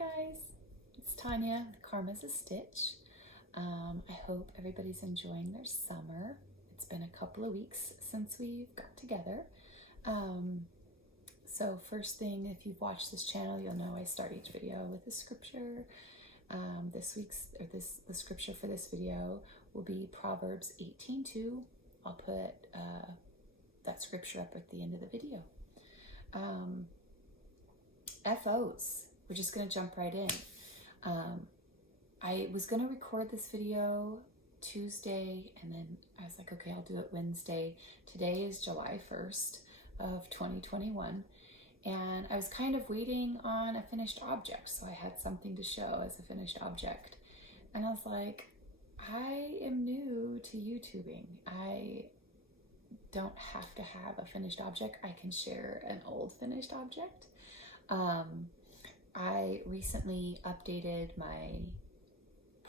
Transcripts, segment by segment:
guys, it's Tanya with Karma's a Stitch. I hope everybody's enjoying their summer. It's been a couple of weeks since we've got together. So first thing, if you've watched this channel, you'll know I start each video with a scripture. The scripture for this video will be Proverbs 18:2. I'll put that scripture up at the end of the video. FOs. We're just going to jump right in. I was going to record this video Tuesday, and then I was like, okay, I'll do it Wednesday. Today is July 1st of 2021, and I was kind of waiting on a finished object, so I had something to show as a finished object. And I was like, I am new to YouTubing. I don't have to have a finished object. I can share an old finished object. I recently updated my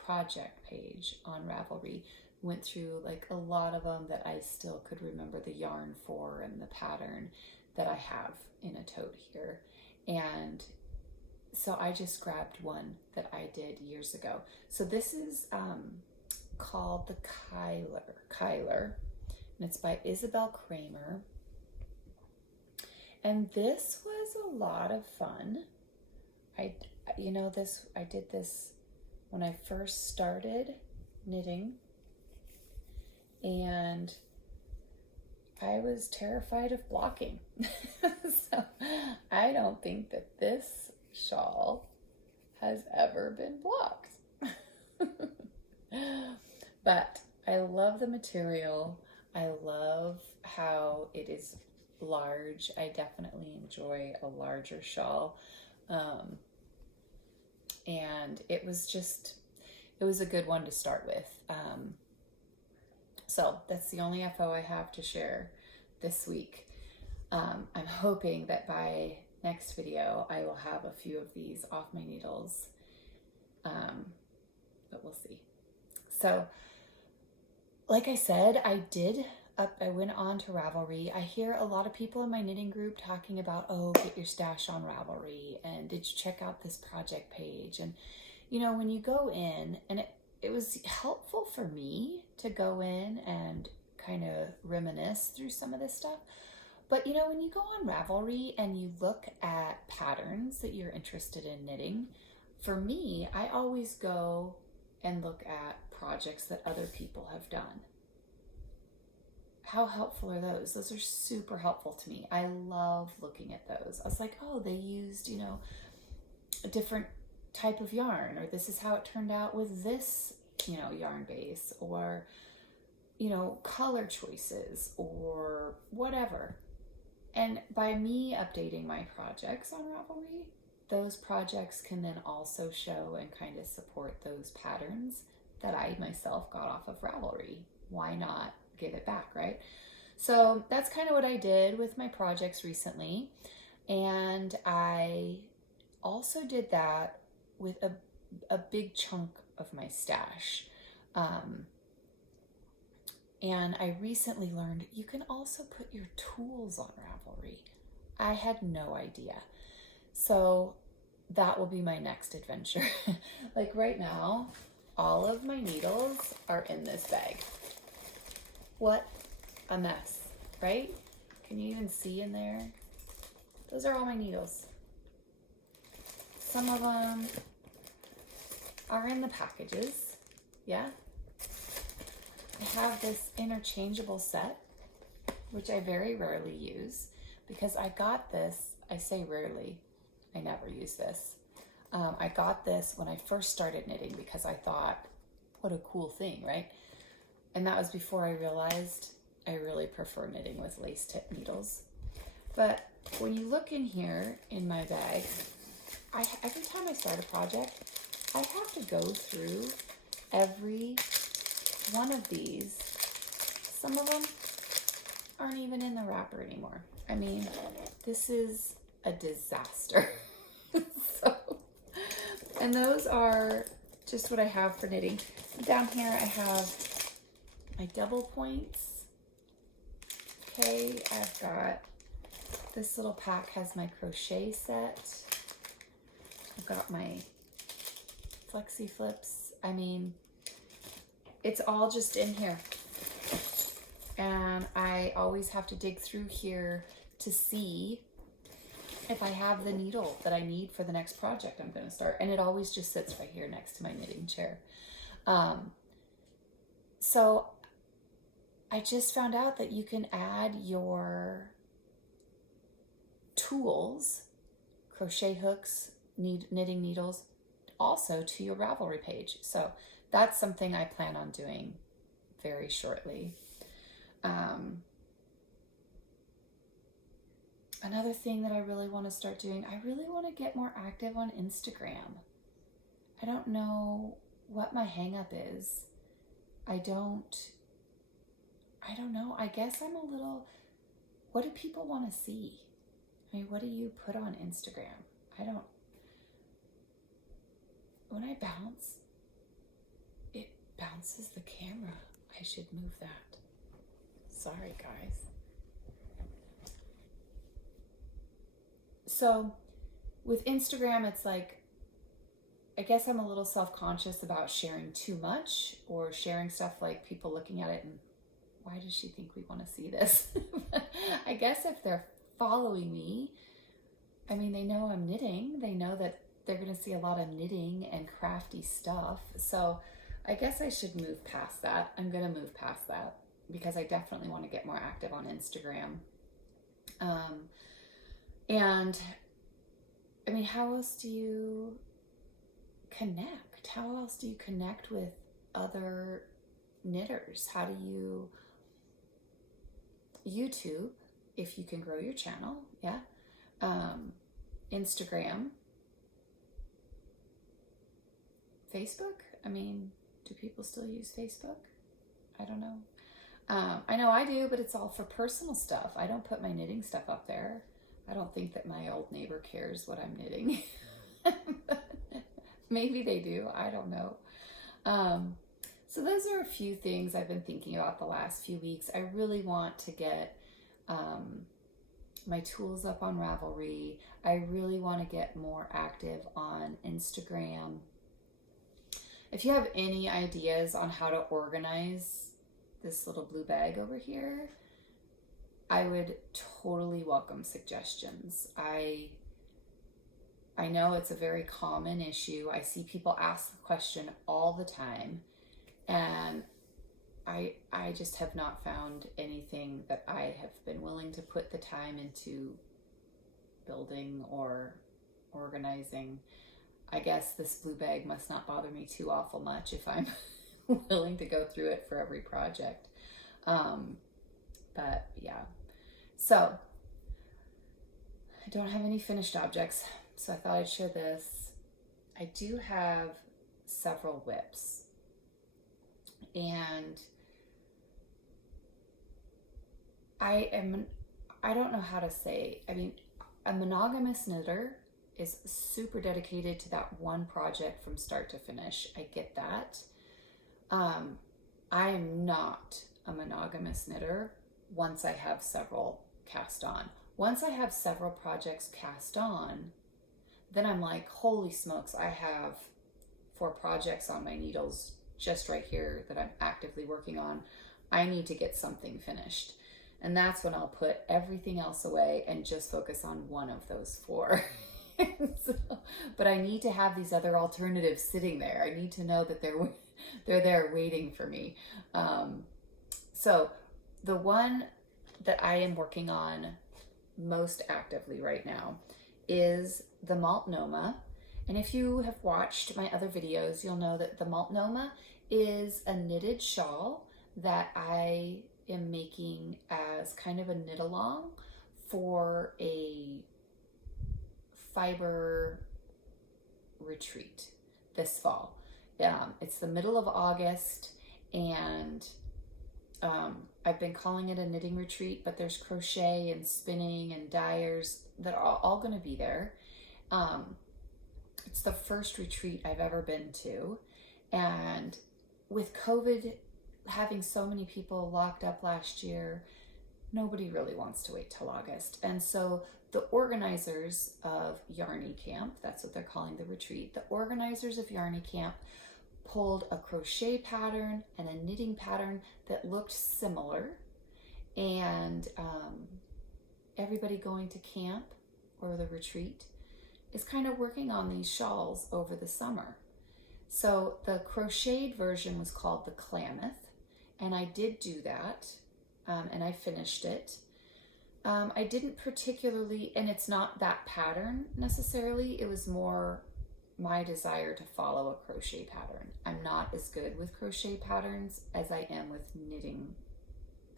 project page on Ravelry, went through like a lot of them that I still could remember the yarn for and the pattern that I have in a tote here. And so I just grabbed one that I did years ago. So this is called the Kyler, and it's by Isabel Kramer. And this was a lot of fun. I did this when I first started knitting, and I was terrified of blocking. So I don't think that this shawl has ever been blocked. But I love the material. I love how it is large. I definitely enjoy a larger shawl. And it was a good one to start with. So that's the only FO I have to share this week. I'm hoping that by next video, I will have a few of these off my needles, but we'll see. So like I said, I went on to Ravelry. I hear a lot of people in my knitting group talking about, oh, get your stash on Ravelry, and did you check out this project page? And when you go in, and it was helpful for me to go in and kind of reminisce through some of this stuff. But when you go on Ravelry and you look at patterns that you're interested in knitting, for me, I always go and look at projects that other people have done. How helpful are those? Those are super helpful to me. I love looking at those. I was like, oh, they used, a different type of yarn, or this is how it turned out with this, yarn base, or, color choices, or whatever. And by me updating my projects on Ravelry, those projects can then also show and kind of support those patterns that I myself got off of Ravelry. Why not give it back, right? So that's kind of what I did with my projects recently. And I also did that with a big chunk of my stash. And I recently learned you can also put your tools on Ravelry. I had no idea. So that will be my next adventure. Like right now, all of my needles are in this bag. What a mess, right? Can you even see in there? Those are all my needles. Some of them are in the packages, yeah? I have this interchangeable set, which I very rarely use because I got this, I say rarely, I never use this. I got this when I first started knitting because I thought, what a cool thing, right? And that was before I realized I really prefer knitting with lace tip needles. But when you look in here in my bag, every time I start a project, I have to go through every one of these. Some of them aren't even in the wrapper anymore. I mean, this is a disaster. And those are just what I have for knitting. Down here I have my double points. Okay, I've got this little pack has my crochet set. I've got my flexi flips. I mean, it's all just in here. And I always have to dig through here to see if I have the needle that I need for the next project I'm going to start. And it always just sits right here next to my knitting chair. So I just found out that you can add your tools, crochet hooks, knitting needles, also to your Ravelry page. So that's something I plan on doing very shortly. Another thing that I really want to start doing, I really want to get more active on Instagram. I don't know what my hang up is. I don't know. I guess I'm a little, what do people want to see? I mean, what do you put on Instagram? When I bounce, it bounces the camera. I should move that. Sorry, guys. So with Instagram, it's like, I guess I'm a little self-conscious about sharing too much or sharing stuff like people looking at it and why does she think we want to see this? I guess if they're following me, I mean, they know I'm knitting. They know that they're going to see a lot of knitting and crafty stuff. So I guess I should move past that. I'm going to move past that because I definitely want to get more active on Instagram. And I mean, how else do you connect? How else do you connect with other knitters? How do you YouTube, if you can grow your channel, yeah. Instagram, Facebook. I mean, do people still use Facebook? I don't know. I know I do, but it's all for personal stuff. I don't put my knitting stuff up there. I don't think that my old neighbor cares what I'm knitting. Maybe they do. I don't know. So those are a few things I've been thinking about the last few weeks. I really want to get my tools up on Ravelry. I really want to get more active on Instagram. If you have any ideas on how to organize this little blue bag over here, I would totally welcome suggestions. I know it's a very common issue. I see people ask the question all the time, and I just have not found anything that I have been willing to put the time into building or organizing. I guess this blue bag must not bother me too awful much if I'm willing to go through it for every project. But yeah, so I don't have any finished objects, so I thought I'd share this. I do have several whips, and I don't know how to say, I mean, a monogamous knitter is super dedicated to that one project from start to finish. I get that. I am not a monogamous knitter once I have several cast on. Once I have several projects cast on, then I'm like, holy smokes, I have 4 projects on my needles just right here that I'm actively working on. I need to get something finished. And that's when I'll put everything else away and just focus on one of those 4. But I need to have these other alternatives sitting there. I need to know that they're there waiting for me. So the one that I am working on most actively right now is the Multnomah. And if you have watched my other videos, you'll know that the Multnomah is a knitted shawl that I am making as kind of a knit along for a fiber retreat this fall. It's the middle of August, and I've been calling it a knitting retreat, but there's crochet and spinning and dyers that are all going to be there. It's the first retreat I've ever been to, and with COVID having so many people locked up last year, nobody really wants to wait till August. And so the organizers of Yarny Camp, that's what they're calling the retreat, the organizers of Yarny Camp pulled a crochet pattern and a knitting pattern that looked similar. And everybody going to camp or the retreat is kind of working on these shawls over the summer. So the crocheted version was called the Klamath, and I did do that, and I finished it. I didn't particularly, and it's not that pattern necessarily, it was more my desire to follow a crochet pattern. I'm not as good with crochet patterns as I am with knitting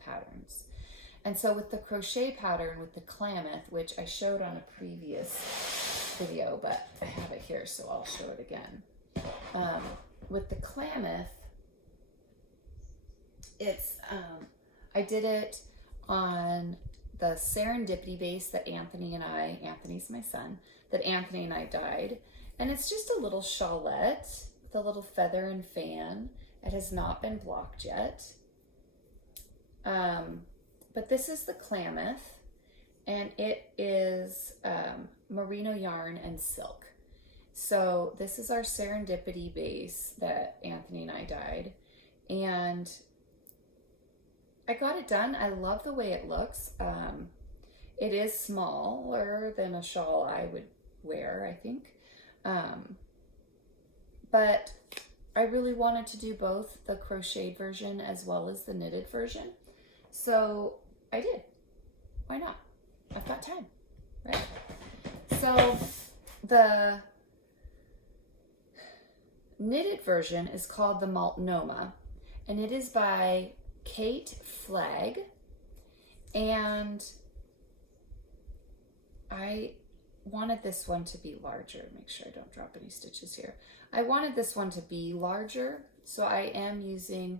patterns. And so with the crochet pattern, with the Klamath, which I showed on a previous video, but I have it here, so I'll show it again. With the Klamath, it's, I did it on the Serendipity base that Anthony's my son, that Anthony and I dyed. And it's just a little shawlette with a little feather and fan. It has not been blocked yet. But this is the Klamath, and it is merino yarn and silk. So this is our Serendipity base that Anthony and I dyed, and I got it done. I love the way it looks. It is smaller than a shawl I would wear, I think. But I really wanted to do both the crocheted version as well as the knitted version. So I did. Why not? I've got time, right? So the knitted version is called the Multnomah, and it is by Kate Flagg, and I wanted this one to be larger. Make sure I don't drop any stitches here. I wanted this one to be larger, so I am using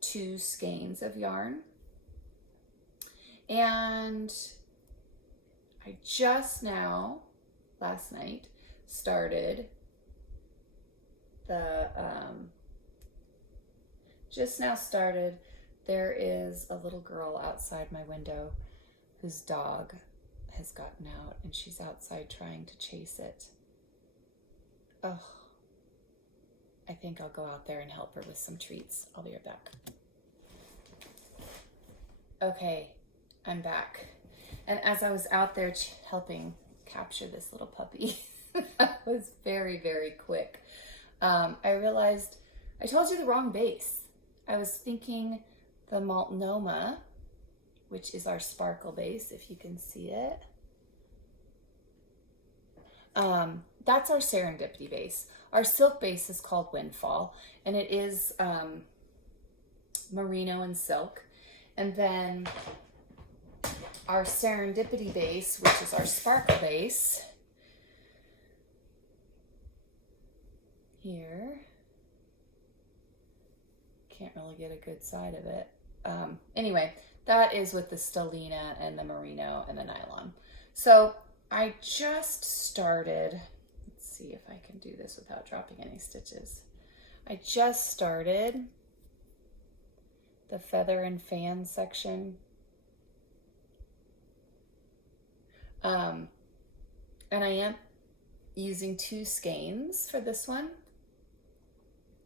2 skeins of yarn. And I just now, last night, started the, there is a little girl outside my window whose dog has gotten out, and she's outside trying to chase it. Oh, I think I'll go out there and help her with some treats. I'll be right back. Okay, I'm back. And as I was out there helping capture this little puppy, I was very, very quick. I realized I told you the wrong base. I was thinking the Multnomah, which is our sparkle base, if you can see it. That's our Serendipity base. Our silk base is called Windfall, and it is merino and silk. And then our Serendipity base, which is our sparkle base, here. Can't really get a good side of it. Anyway, that is with the Stellina and the merino and the nylon. So I just started, let's see if I can do this without dropping any stitches. I just started the feather and fan section. And I am using 2 skeins for this one.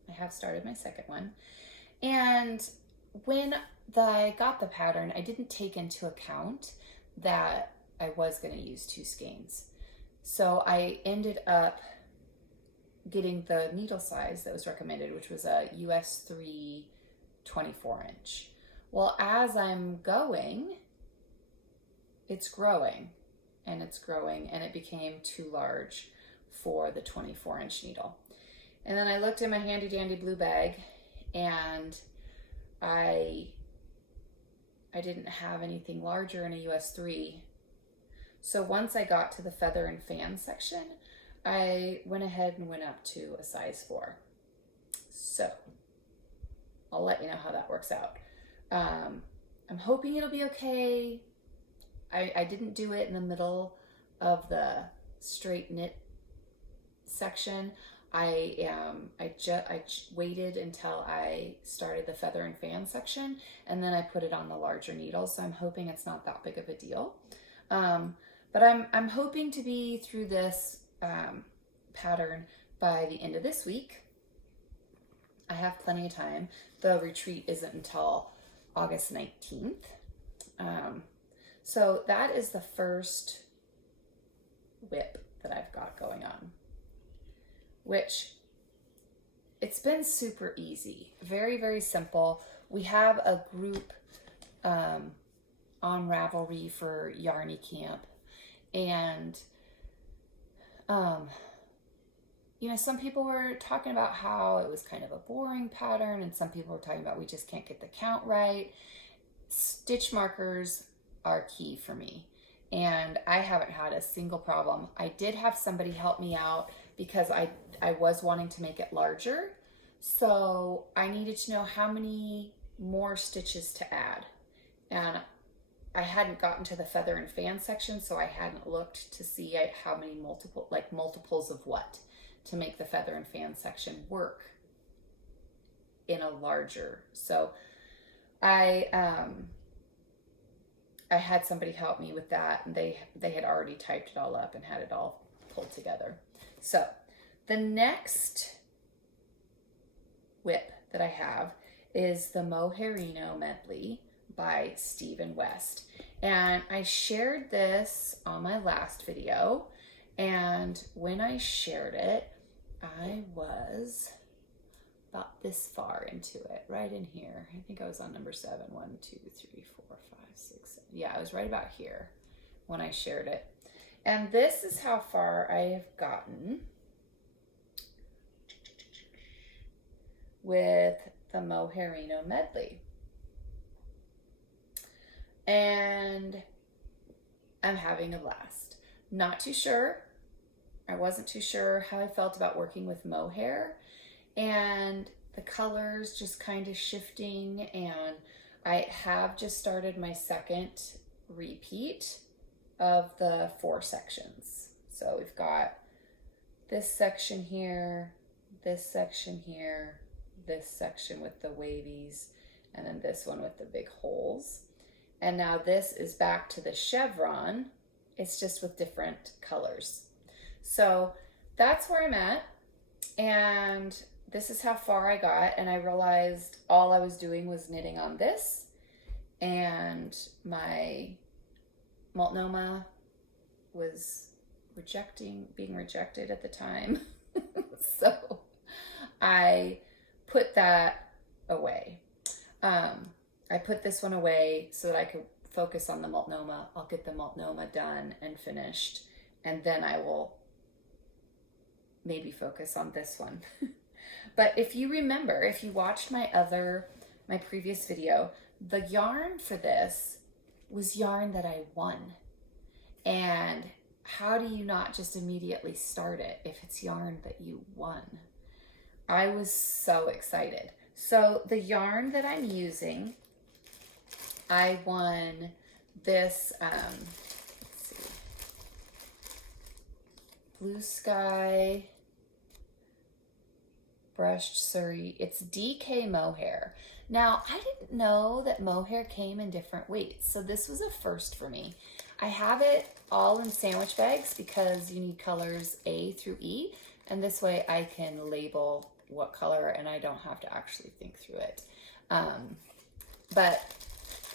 I have started my second one. And when I got the pattern, I didn't take into account that I was going to use 2 skeins. So I ended up getting the needle size that was recommended, which was a US 3 24-inch. Well, as I'm going, it's growing, and it's growing, and it became too large for the 24-inch needle. And then I looked in my handy dandy blue bag, and I didn't have anything larger in a US 3. So once I got to the feather and fan section, I went ahead and went up to a size 4. So I'll let you know how that works out. I'm hoping it'll be okay. I didn't do it in the middle of the straight knit section. I waited until I started the feather and fan section, and then I put it on the larger needle. So I'm hoping it's not that big of a deal. But I'm hoping to be through this pattern by the end of this week. I have plenty of time. The retreat isn't until August 19th. So that is the first whip that I've got going on, which it's been super easy. Very, very simple. We have a group on Ravelry for Yarny Camp. And, you know, some people were talking about how it was kind of a boring pattern, and some people were talking about we just can't get the count right. Stitch markers are key for me, and I haven't had a single problem. I did have somebody help me out because I was wanting to make it larger, so I needed to know how many more stitches to add, and I hadn't gotten to the feather and fan section, so I hadn't looked to see how many multiples of what to make the feather and fan section work in a larger. So I had somebody help me with that, and they had already typed it all up and had it all pulled together. So the next whip that I have is the Moherino Medley by Stephen West. And I shared this on my last video, and when I shared it, I was about this far into it, right in here. I think I was on number 7. 1, 2, 3, 4, 5, 6, 7. Yeah, I was right about here when I shared it. And this is how far I have gotten with the Moherino Medley. And I'm having a blast. Not too sure. I wasn't too sure how I felt about working with mohair, and the colors just kind of shifting, and I have just started my second repeat of the 4 sections. So we've got this section here, this section here, this section with the wavies, and then this one with the big holes. And now this is back to the chevron. It's just with different colors. So that's where I'm at. And this is how far I got. And I realized all I was doing was knitting on this. And my Multnomah was being rejected at the time. So I put that away. I put this one away so that I could focus on the Multnomah. I'll get the Multnomah done and finished, and then I will maybe focus on this one. But if you remember, if you watched my previous video, the yarn for this was yarn that I won. And how do you not just immediately start it if it's yarn that you won? I was so excited. So the yarn that I'm using, I won this, let's see, Blue Sky Brushed Surrey. It's DK Mohair. Now, I didn't know that mohair came in different weights, so this was a first for me. I have it all in sandwich bags because you need colors A through E, and this way I can label what color and I don't have to actually think through it. But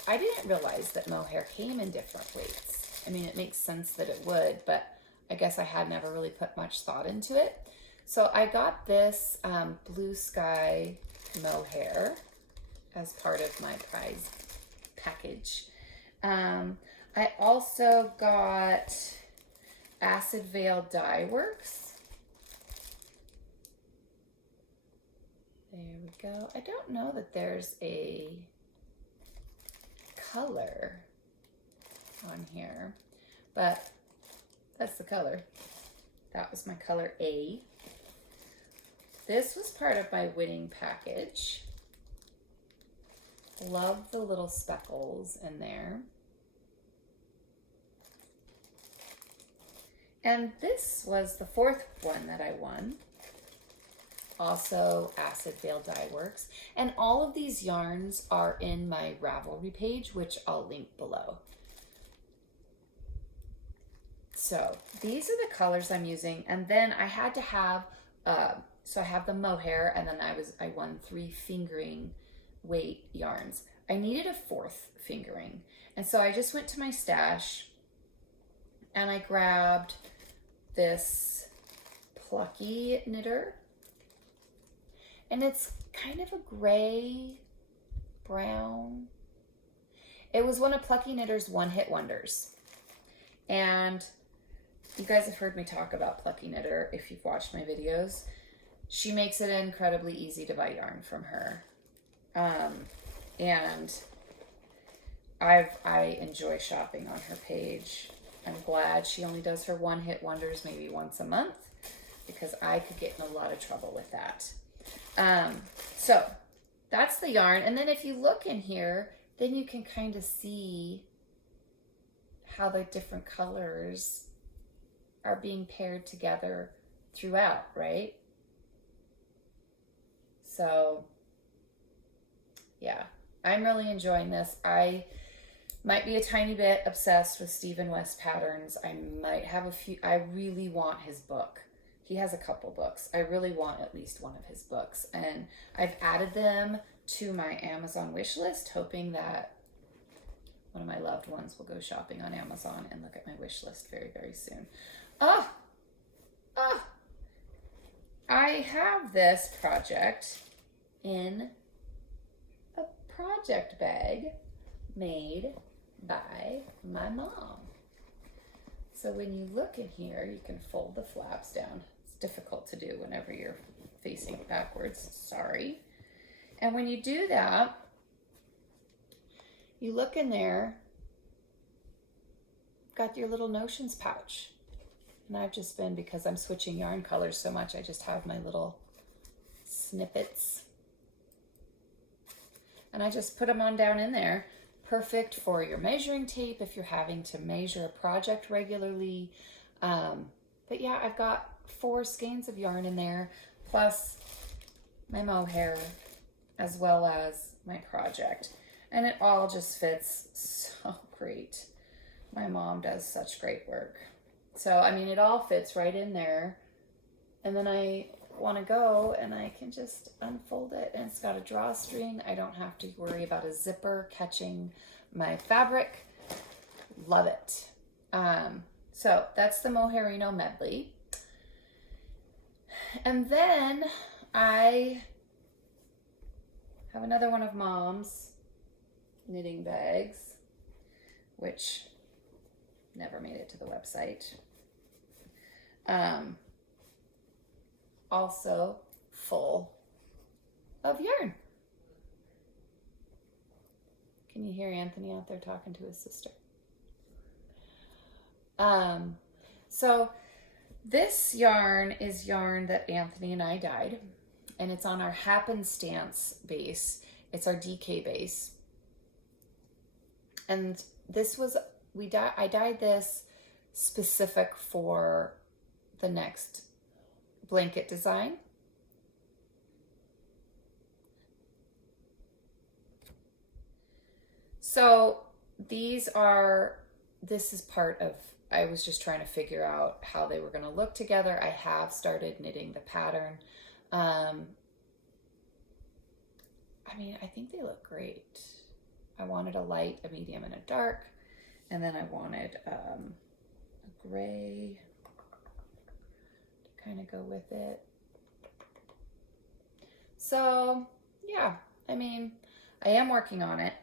I didn't realize that mohair came in different weights. I mean, it makes sense that it would, but I guess I had never really put much thought into it. So I got this Blue Sky mohair as part of my prize package. I also got Acid Veil Dye Works. There we go. I don't know that there's a color on here, but that's the color. That was my color A. This was part of my winning package. Love the little speckles in there. And this was the 4th one that I won. also Acid Veil Dye Works. And all of these yarns are in my Ravelry page, which I'll link below. So these are the colors I'm using. And then I had to have, so I have the mohair, and then I won 3 fingering weight yarns. I needed a 4th fingering. And so I just went to my stash and I grabbed this Plucky knitter. And it's kind of a gray brown. It was one of Plucky Knitter's one-hit wonders. And you guys have heard me talk about Plucky Knitter if you've watched my videos. She makes it incredibly easy to buy yarn from her. And I enjoy shopping on her page. I'm glad she only does her one-hit wonders maybe once a month, because I could get in a lot of trouble with that. So that's the yarn. And then if you look in here, then you can kind of see how the different colors are being paired together throughout, right? So yeah, I'm really enjoying this. I might be a tiny bit obsessed with Stephen West patterns. I might have a few. I really want his book. He has a couple books. I really want at least one of his books. And I've added them to my Amazon wish list, hoping that one of my loved ones will go shopping on Amazon and look at my wish list very, very soon. I have this project in a project bag made by my mom. So when you look in here, you can fold the flaps down. It's difficult to do whenever you're facing backwards, sorry. And when you do that, you look in there, got your little notions pouch. And I've just been, because I'm switching yarn colors so much, I just have my little snippets. And I just put them on down in there. Perfect for your measuring tape if you're having to measure a project regularly. But yeah, I've got 4 skeins of yarn in there, plus my mohair, as well as my project. And it all just fits so great. My mom does such great work. So, I mean, it all fits right in there. And then I want to go and I can just unfold it, and it's got a drawstring. I don't have to worry about a zipper catching my fabric. Love it. So that's the Moherino Medley. And then I have another one of Mom's knitting bags, which never made it to the website. Also full of yarn. Can you hear Anthony out there talking to his sister? So this yarn is yarn that Anthony and I dyed, and it's on our Happenstance base. It's our DK base. And this was, I dyed this specific for the next blanket design. So this is part of, I was just trying to figure out how they were going to look together. I have started knitting the pattern. I mean, I think they look great. I wanted a light, a medium, and a dark. And then I wanted a gray to kind of go with it. So yeah, I mean, I am working on it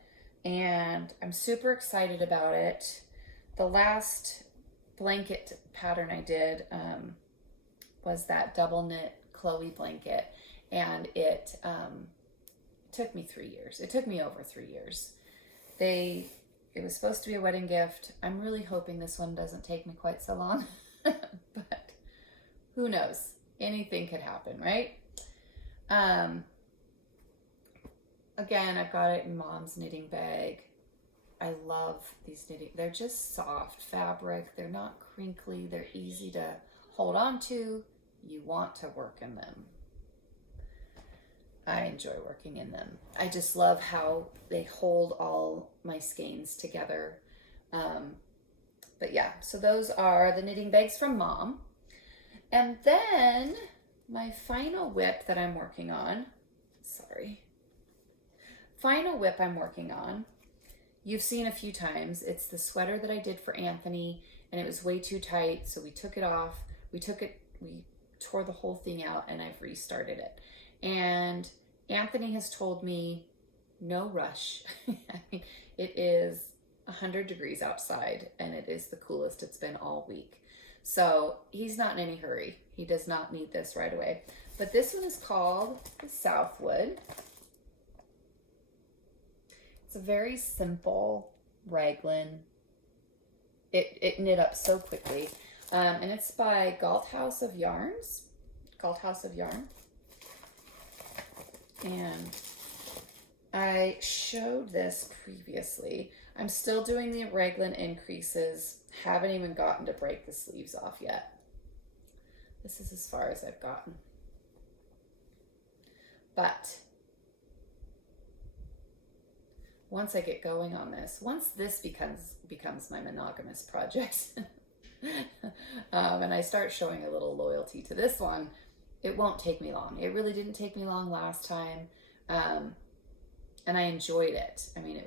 and I'm super excited about it. The last blanket pattern I did was that double knit Chloe blanket, and it took me 3 years. It took me over 3 years. It was supposed to be a wedding gift. I'm really hoping this one doesn't take me quite so long, but who knows? Anything could happen, right? Again, I've got it in Mom's knitting bag. I love these knitting. They're just soft fabric. They're not crinkly. They're easy to hold on to. You want to work in them. I enjoy working in them. I just love how they hold all my skeins together. But yeah, so those are the knitting bags from Mom. And then my final whip that I'm working on, final whip I'm working on, you've seen a few times. It's the sweater that I did for Anthony, and it was way too tight, so we took it off. We tore the whole thing out, and I've restarted it. And Anthony has told me, no rush. I mean, it is 100 degrees outside, and it is the coolest it's been all week. So he's not in any hurry. He does not need this right away. But this one is called the Southwood. It's a very simple raglan. It knit up so quickly. And it's by Galt House of Yarn. And I showed this previously. I'm still doing the raglan increases. Haven't even gotten to break the sleeves off yet. This is as far as I've gotten. But once I get going on this, once this becomes my monogamous project, and I start showing a little loyalty to this one, it won't take me long. It really didn't take me long last time, and I enjoyed it. I mean, it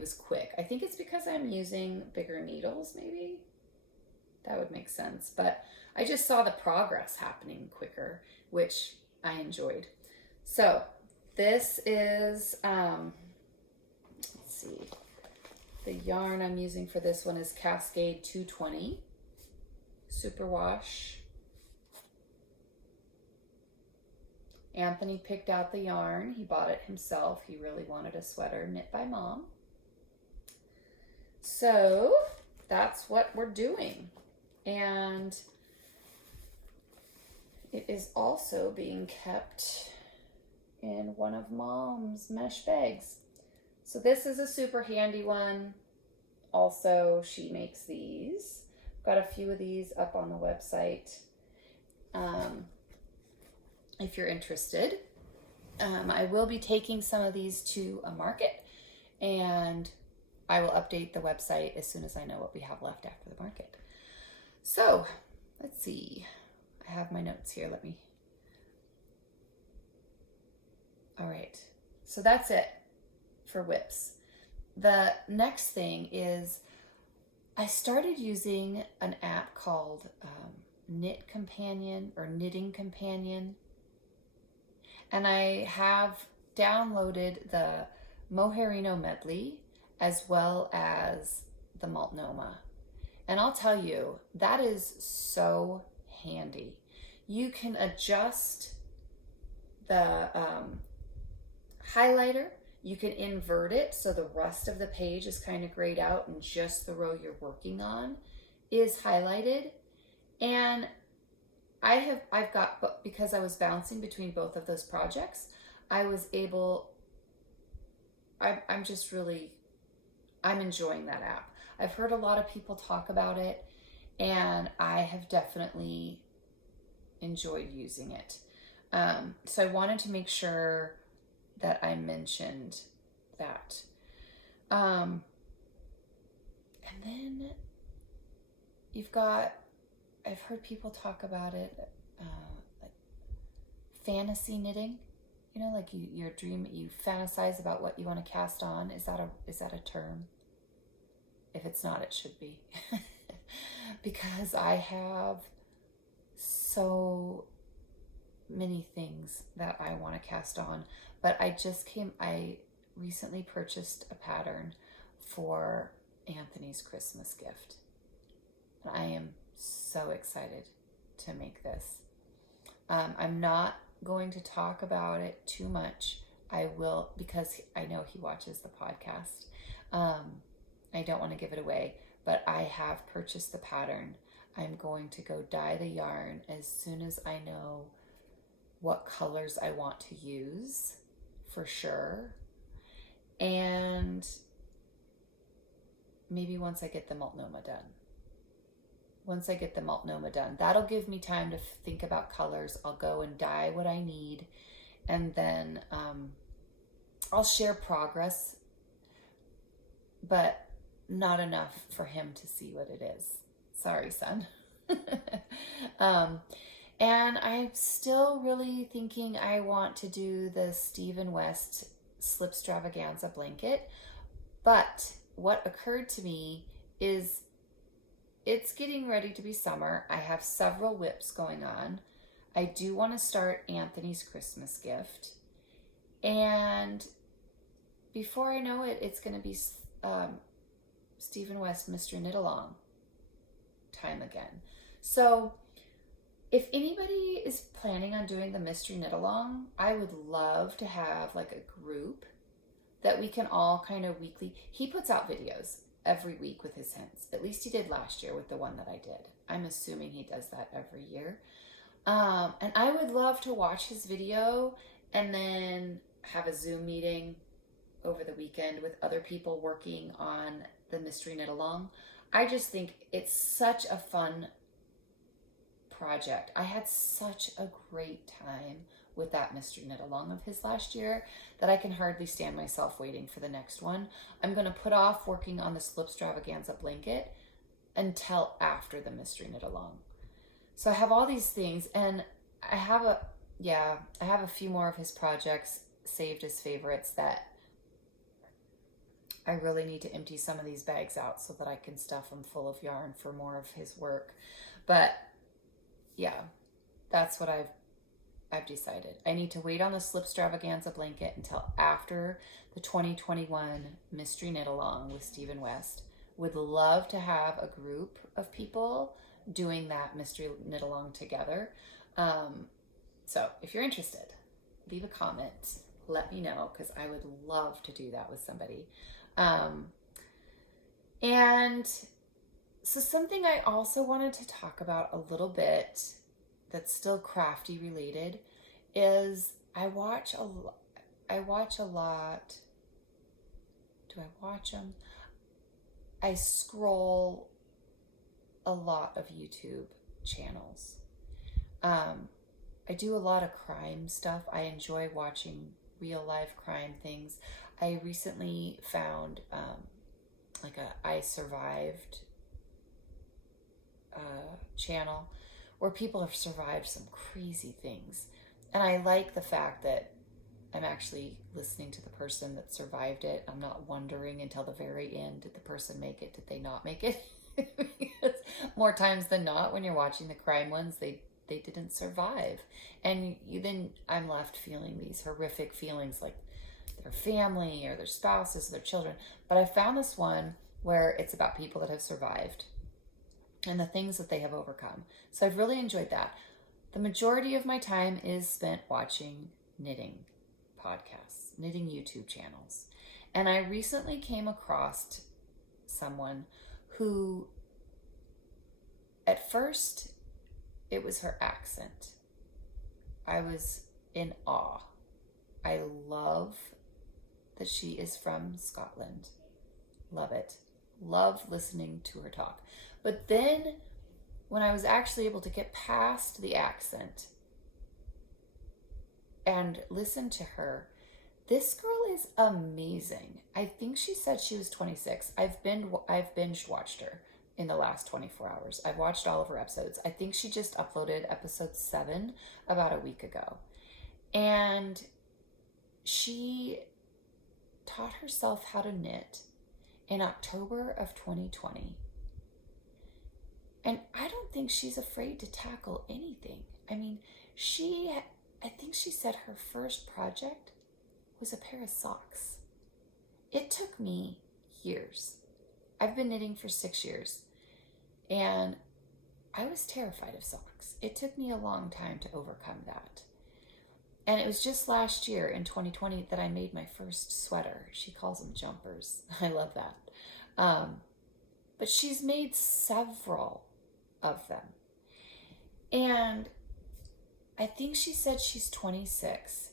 was quick. I think it's because I'm using bigger needles, maybe. That would make sense. But I just saw the progress happening quicker, which I enjoyed. So this is, let's see, the yarn I'm using for this one is Cascade 220 Superwash. Anthony picked out the yarn. He bought it himself. He really wanted a sweater knit by Mom. So that's what we're doing. And it is also being kept in one of Mom's mesh bags. So this is a super handy one. Also, she makes these. Got a few of these up on the website. If you're interested. I will be taking some of these to a market, and I will update the website as soon as I know what we have left after the market. So let's see. I have my notes here. All right. So that's it for whips. The next thing is I started using an app called Knit Companion or Knitting Companion. And I have downloaded the Moherino Medley as well as the Multnomah. And I'll tell you, that is so handy. You can adjust the highlighter. You can invert it so the rest of the page is kind of grayed out and just the row you're working on is highlighted. And I've got, because I was bouncing between both of those projects, I was able, I'm enjoying that app. I've heard a lot of people talk about it, and I have definitely enjoyed using it. So I wanted to make sure that I mentioned that. And then you've got, I've heard people talk about it, like fantasy knitting. You know, like your dream, you fantasize about what you want to cast on. Is that a term? If it's not, it should be. Because I have so many things that I want to cast on. But I recently purchased a pattern for Anthony's Christmas gift. And I am so excited to make this. I'm not going to talk about it too much. I will, because I know he watches the podcast. I don't want to give it away, but I have purchased the pattern. I'm going to go dye the yarn as soon as I know what colors I want to use, for sure. And maybe once I get the Multnomah done. That'll give me time to think about colors. I'll go and dye what I need, And then I'll share progress, but not enough for him to see what it is. Sorry, son. And I'm still really thinking I want to do the Stephen West Slipstravaganza blanket. But what occurred to me is it's getting ready to be summer. I have several whips going on. I do want to start Anthony's Christmas gift. And before I know it, it's going to be Stephen West Mystery Knit Along time again. So if anybody is planning on doing the Mystery Knit Along, I would love to have like a group that we can all kind of weekly. He puts out videos every week with his hints. At least he did last year with the one that I did. I'm assuming he does that every year. And I would love to watch his video and then have a Zoom meeting over the weekend with other people working on the Mystery Knit Along. I just think it's such a fun project. I had such a great time with that Mystery Knit Along of his last year that I can hardly stand myself waiting for the next one. I'm going to put off working on the Slipstravaganza blanket until after the Mystery Knit Along. So I have all these things, and I have a few more of his projects saved as favorites that I really need to empty some of these bags out so that I can stuff them full of yarn for more of his work. But yeah, that's what I've decided. I need to wait on the Slipstravaganza blanket until after the 2021 Mystery Knit Along with Stephen West. Would love to have a group of people doing that Mystery Knit Along together. So if you're interested, leave a comment. Let me know, because I would love to do that with somebody. And so something I also wanted to talk about a little bit that's still crafty related is I watch a lot. Do I watch them? I scroll a lot of YouTube channels. I do a lot of crime stuff. I enjoy watching real life crime things. I recently found like a I Survived channel where people have survived some crazy things. And I like the fact that I'm actually listening to the person that survived it. I'm not wondering until the very end, did the person make it? Did they not make it? Because more times than not, when you're watching the crime ones, they didn't survive. And then I'm left feeling these horrific feelings like their family or their spouses or their children. But I found this one where it's about people that have survived and the things that they have overcome. So I've really enjoyed that. The majority of my time is spent watching knitting podcasts, knitting YouTube channels. And I recently came across someone who, at first, it was her accent. I was in awe. I love that she is from Scotland. Love it. Love listening to her talk. But then when I was actually able to get past the accent and listen to her, this girl is amazing. I think she said she was 26. I've binge watched her in the last 24 hours. I've watched all of her episodes. I think she just uploaded episode 7 about a week ago. And she taught herself how to knit in October of 2020. And I don't think she's afraid to tackle anything. I mean, I think she said her first project was a pair of socks. It took me years. I've been knitting for 6 years, and I was terrified of socks. It took me a long time to overcome that. And it was just last year in 2020 that I made my first sweater. She calls them jumpers. I love that. But she's made several of them. And I think she said she's 26.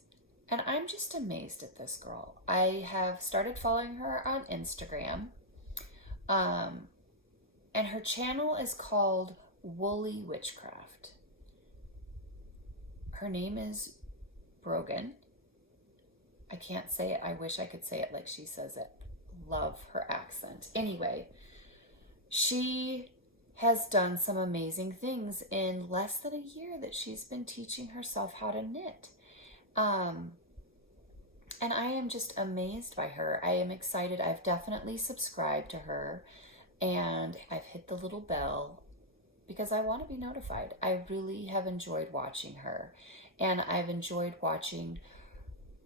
And I'm just amazed at this girl. I have started following her on Instagram. And her channel is called Woolly Witchcraft. Her name is Brogan. I can't say it. I wish I could say it like she says it. Love her accent. Anyway, she has done some amazing things in less than a year that she's been teaching herself how to knit. And I am just amazed by her. I am excited. I've definitely subscribed to her, and I've hit the little bell because I want to be notified. I really have enjoyed watching her, and I've enjoyed watching,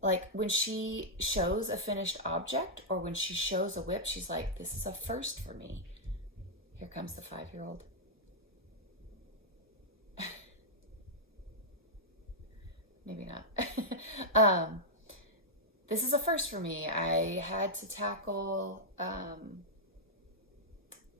like, when she shows a finished object or when she shows a whip, she's like, this is a first for me. Here comes the 5-year-old. Maybe not. This is a first for me. I had to tackle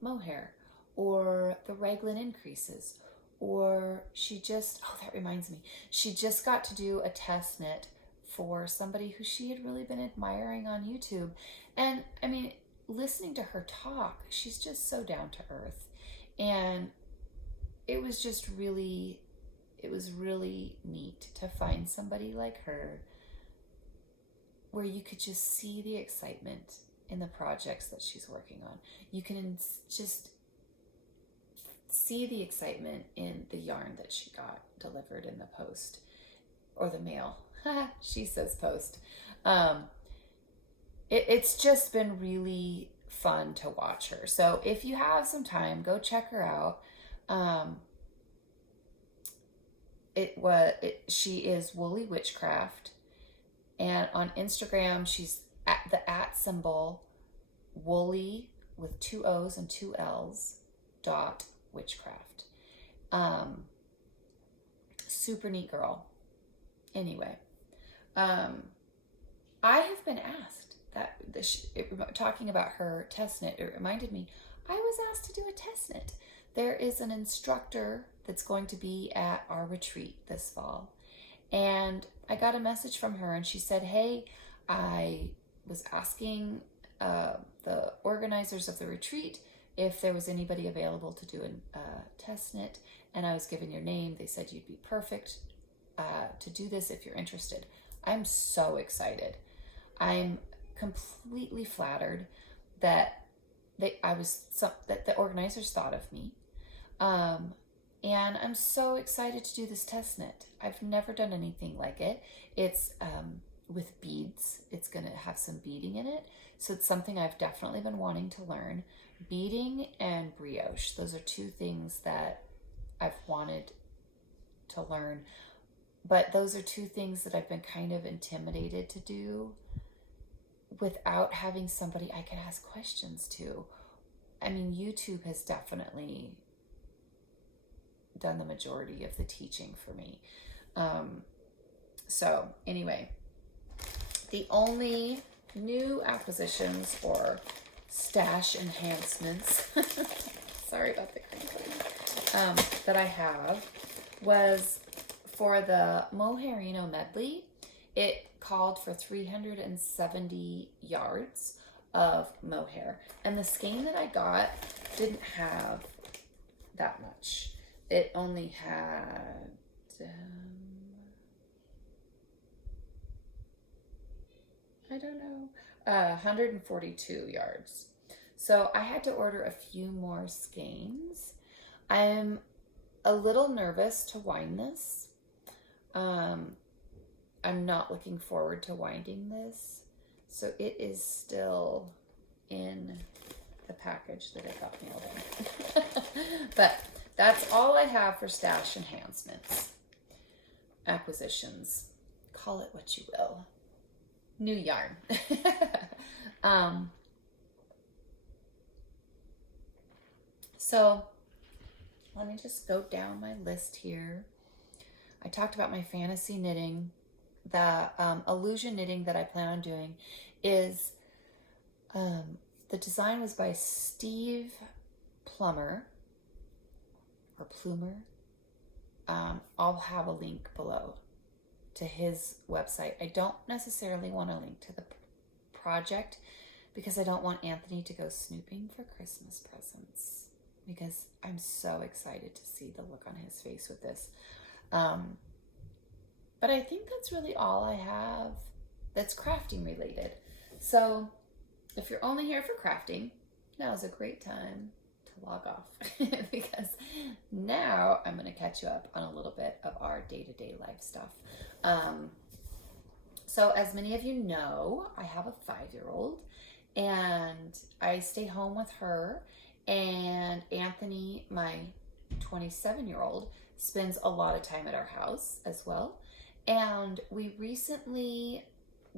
mohair or the raglan increases, or she just, oh, that reminds me, she just got to do a test knit for somebody who she had really been admiring on YouTube. And I mean, listening to her talk, she's just so down to earth. And it was just really, it was really neat to find somebody like her where you could just see the excitement in the projects that she's working on. You can just see the excitement in the yarn that she got delivered in the post or the mail. She says post. It's just been really fun to watch her. So if you have some time, go check her out. She is Woolly Witchcraft, and on Instagram she's at the @ Woolly with 2 O's and 2 L's .witchcraft. Super neat girl. Anyway, I have been asked talking about her test knit, it reminded me, I was asked to do a test knit. There is an instructor that's going to be at our retreat this fall, and I got a message from her, and she said, hey, I was asking the organizers of the retreat if there was anybody available to do a test knit, and I was given your name. They said you'd be perfect to do this if you're interested. I'm so excited. I'm completely flattered that that the organizers thought of me. And I'm so excited to do this test knit. I've never done anything like it. It's with beads. It's going to have some beading in it. So it's something I've definitely been wanting to learn. Beading and brioche. Those are 2 things that I've wanted to learn. But those are 2 things that I've been kind of intimidated to do without having somebody I can ask questions to. I mean, YouTube has definitely done the majority of the teaching for me. So anyway, the only new acquisitions or stash enhancements, sorry about the crinkling, that I have was for the Moherino Medley. It called for 370 yards of mohair, and the skein that I got didn't have that much. It only had I don't know, 142 yards. So I had to order a few more skeins. I'm a little nervous to wind this. I'm not looking forward to winding this. So it is still in the package that I got mailed in. But that's all I have for stash enhancements. Acquisitions. Call it what you will. New yarn. So let me just go down my list here. I talked about my fantasy knitting. The illusion knitting that I plan on doing is, the design was by Steve Plummer, or Plumer. I'll have a link below to his website. I don't necessarily want to link to the project because I don't want Anthony to go snooping for Christmas presents, because I'm so excited to see the look on his face with this. But I think that's really all I have that's crafting related. So if you're only here for crafting, now is a great time to log off because now I'm going to catch you up on a little bit of our day-to-day life stuff. So as many of you know, I have a 5-year-old and I stay home with her, and Anthony, my 27-year-old, spends a lot of time at our house as well. And we recently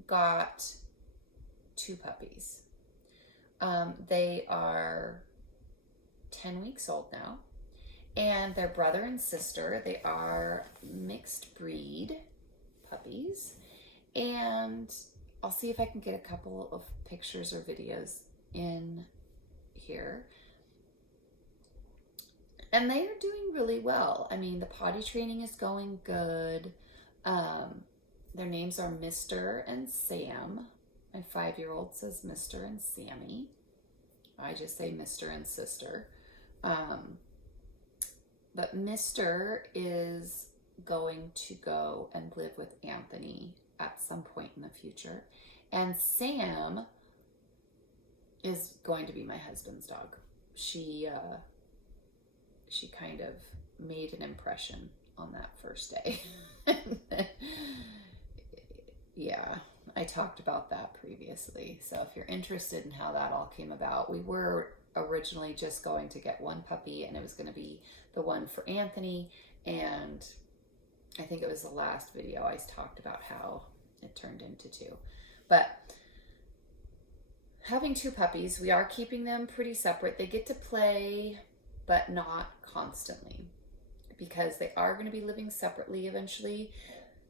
got 2 puppies. They are 10 weeks old now, and they're brother and sister. They are mixed breed puppies, and I'll see if I can get a couple of pictures or videos in here. And they are doing really well. I mean, the potty training is going good. Their names are Mr. and Sam. My 5-year-old says Mr. and Sammy. I just say Mr. and Sister. But Mr. is going to go and live with Anthony at some point in the future. And Sam is going to be my husband's dog. She kind of made an impression on that first day. Yeah, I talked about that previously. So if you're interested in how that all came about, we were originally just going to get 1 puppy, and it was going to be the one for Anthony. And I think it was the last video I talked about how it turned into 2. But having 2 puppies, we are keeping them pretty separate. They get to play, but not constantly, because they are going to be living separately eventually.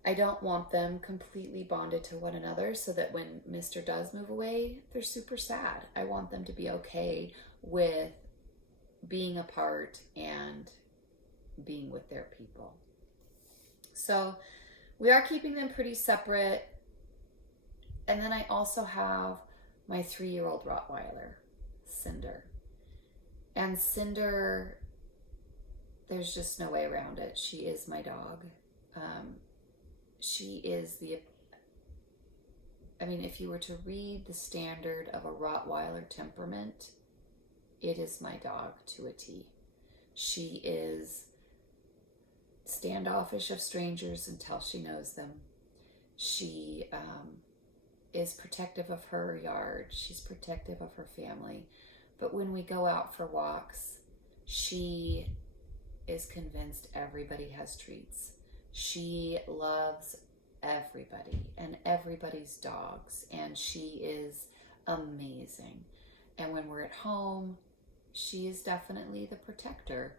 I don't want them completely bonded to one another so that when Mr. does move away, they're super sad. I want them to be okay with being apart and being with their people. So we are keeping them pretty separate. And then I also have my 3-year-old Rottweiler, Cinder. And Cinder, there's just no way around it. She is my dog. She is if you were to read the standard of a Rottweiler temperament, it is my dog to a T. She is standoffish of strangers until she knows them. She is protective of her yard. She's protective of her family. But when we go out for walks, she is convinced everybody has treats. She loves everybody and everybody's dogs, and she is amazing. And when we're at home, she is definitely the protector.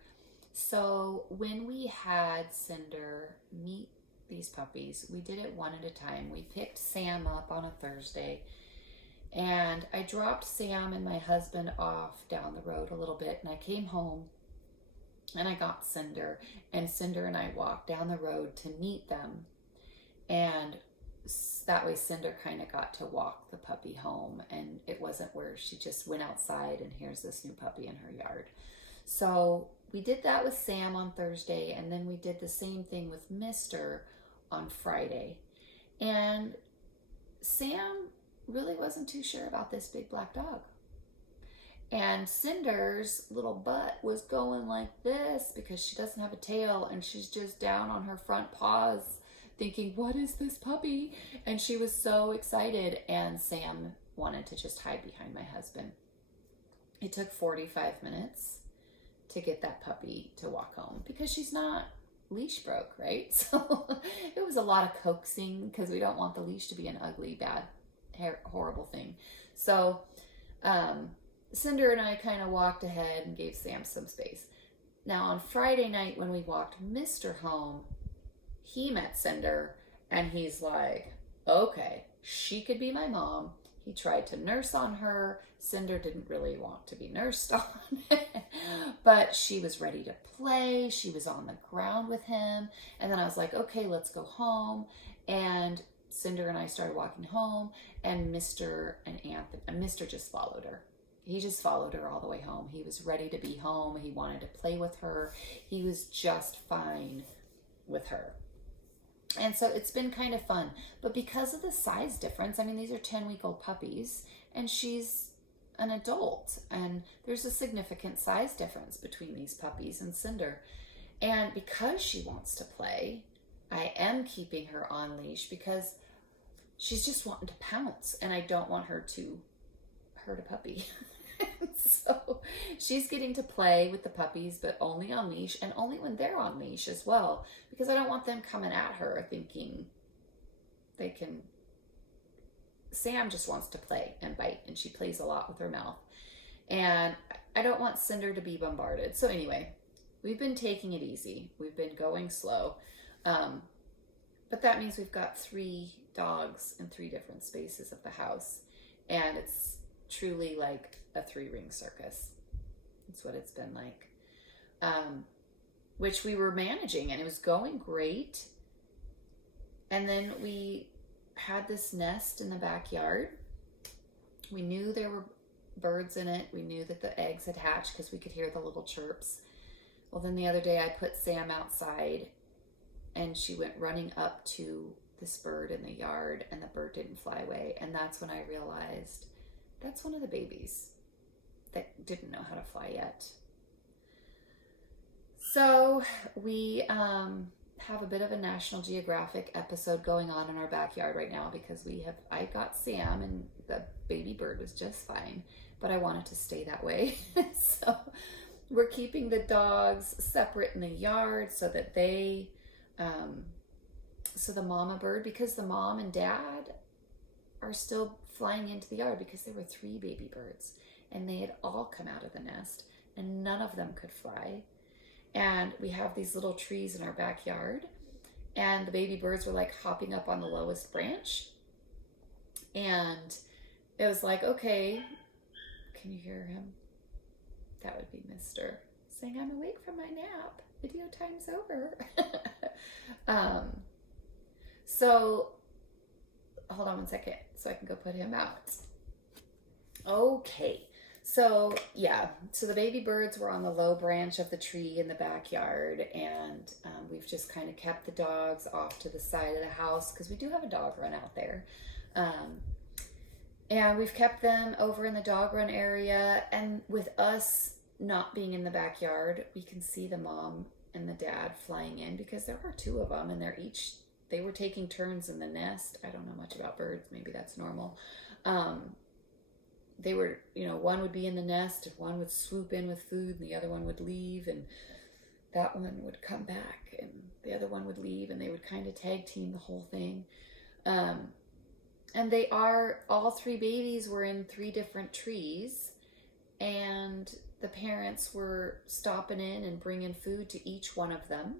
So when we had Cinder meet these puppies, we did it one at a time. We picked Sam up on a Thursday, and I dropped Sam and my husband off down the road a little bit, and I came home and I got Cinder, and Cinder and I walked down the road to meet them. And that way Cinder kind of got to walk the puppy home, and it wasn't where she just went outside and here's this new puppy in her yard. So we did that with Sam on Thursday, and then we did the same thing with Mr. on Friday. And Sam really wasn't too sure about this big black dog. And Cinder's little butt was going like this because she doesn't have a tail, and she's just down on her front paws thinking, what is this puppy? And she was so excited, and Sam wanted to just hide behind my husband. It took 45 minutes to get that puppy to walk home because she's not leash broke, right? So it was a lot of coaxing because we don't want the leash to be an ugly, bad, horrible thing. So Cinder and I kind of walked ahead and gave Sam some space. Now on Friday night when we walked Mr. home, he met Cinder and he's like, okay, she could be my mom. He tried to nurse on her. Cinder didn't really want to be nursed on, but she was ready to play. She was on the ground with him. And then I was like, okay, let's go home. And Cinder and I started walking home, and Mr. just followed her. He just followed her all the way home. He was ready to be home. He wanted to play with her. He was just fine with her. And so it's been kind of fun. But because of the size difference, I mean, these are 10-week-old puppies, and she's an adult, and there's a significant size difference between these puppies and Cinder. And because she wants to play, I am keeping her on leash because she's just wanting to pounce, and I don't want her to hurt a puppy. So she's getting to play with the puppies, but only on leash, and only when they're on leash as well, because I don't want them coming at her thinking they can. Sam just wants to play and bite, and she plays a lot with her mouth, and I don't want Cinder to be bombarded. So anyway, we've been taking it easy. We've been going slow, but that means we've got 3 dogs in 3 different spaces of the house, and it's truly like a 3-ring circus. That's what it's been like, which we were managing, and it was going great. And then we had this nest in the backyard. We knew there were birds in it. We knew that the eggs had hatched because we could hear the little chirps. Well, then the other day I put Sam outside, and she went running up to this bird in the yard, and the bird didn't fly away. And that's when I realized that's one of the babies that didn't know how to fly yet. So we have a bit of a National Geographic episode going on in our backyard right now, because I got Sam, and the baby bird was just fine, but I wanted to stay that way. So we're keeping the dogs separate in the yard so that so the mama bird, because the mom and dad are still flying into the yard, because there were 3 baby birds, and they had all come out of the nest, and none of them could fly. And we have these little trees in our backyard, and the baby birds were like hopping up on the lowest branch, and it was like, okay, can you hear him? That would be Mister saying, I'm awake from my nap, video time's over. So hold on one second so I can go put him out. Okay, so yeah, so the baby birds were on the low branch of the tree in the backyard, and we've just kind of kept the dogs off to the side of the house, because we do have a dog run out there. And we've kept them over in the dog run area, and with us not being in the backyard, we can see the mom and the dad flying in, because there are 2 of them, and they were taking turns in the nest. I don't know much about birds. Maybe that's normal. They were, one would be in the nest, and one would swoop in with food, and the other one would leave, and that one would come back, and the other one would leave, and they would kind of tag team the whole thing. And all 3 babies were in 3 different trees, and the parents were stopping in and bringing food to each one of them.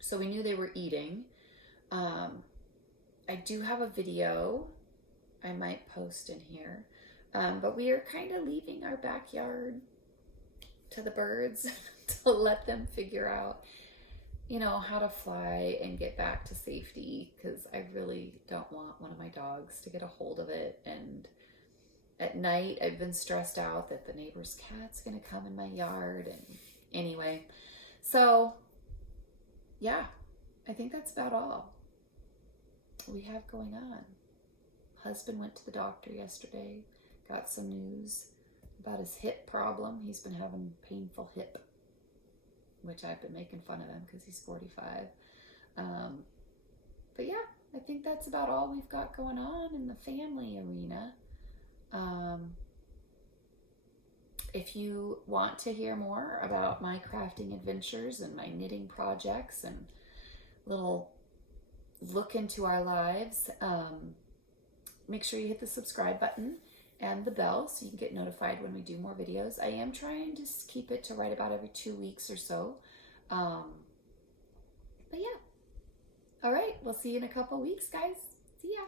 So we knew they were eating. I do have a video I might post in here, but we are kind of leaving our backyard to the birds to let them figure out, how to fly and get back to safety, because I really don't want one of my dogs to get a hold of it. And at night, I've been stressed out that the neighbor's cat's gonna come in my yard. And anyway, so yeah, I think that's about all we have going on. Husband went to the doctor yesterday, got some news about his hip problem. He's been having painful hip, which I've been making fun of him because he's 45. But yeah, I think that's about all we've got going on in the family arena. If you want to hear more about my crafting adventures and my knitting projects and little look into our lives, make sure you hit the subscribe button and the bell so you can get notified when we do more videos. I am trying to keep it to right about every 2 weeks or so. But yeah. All right, we'll see you in a couple weeks, guys. See ya.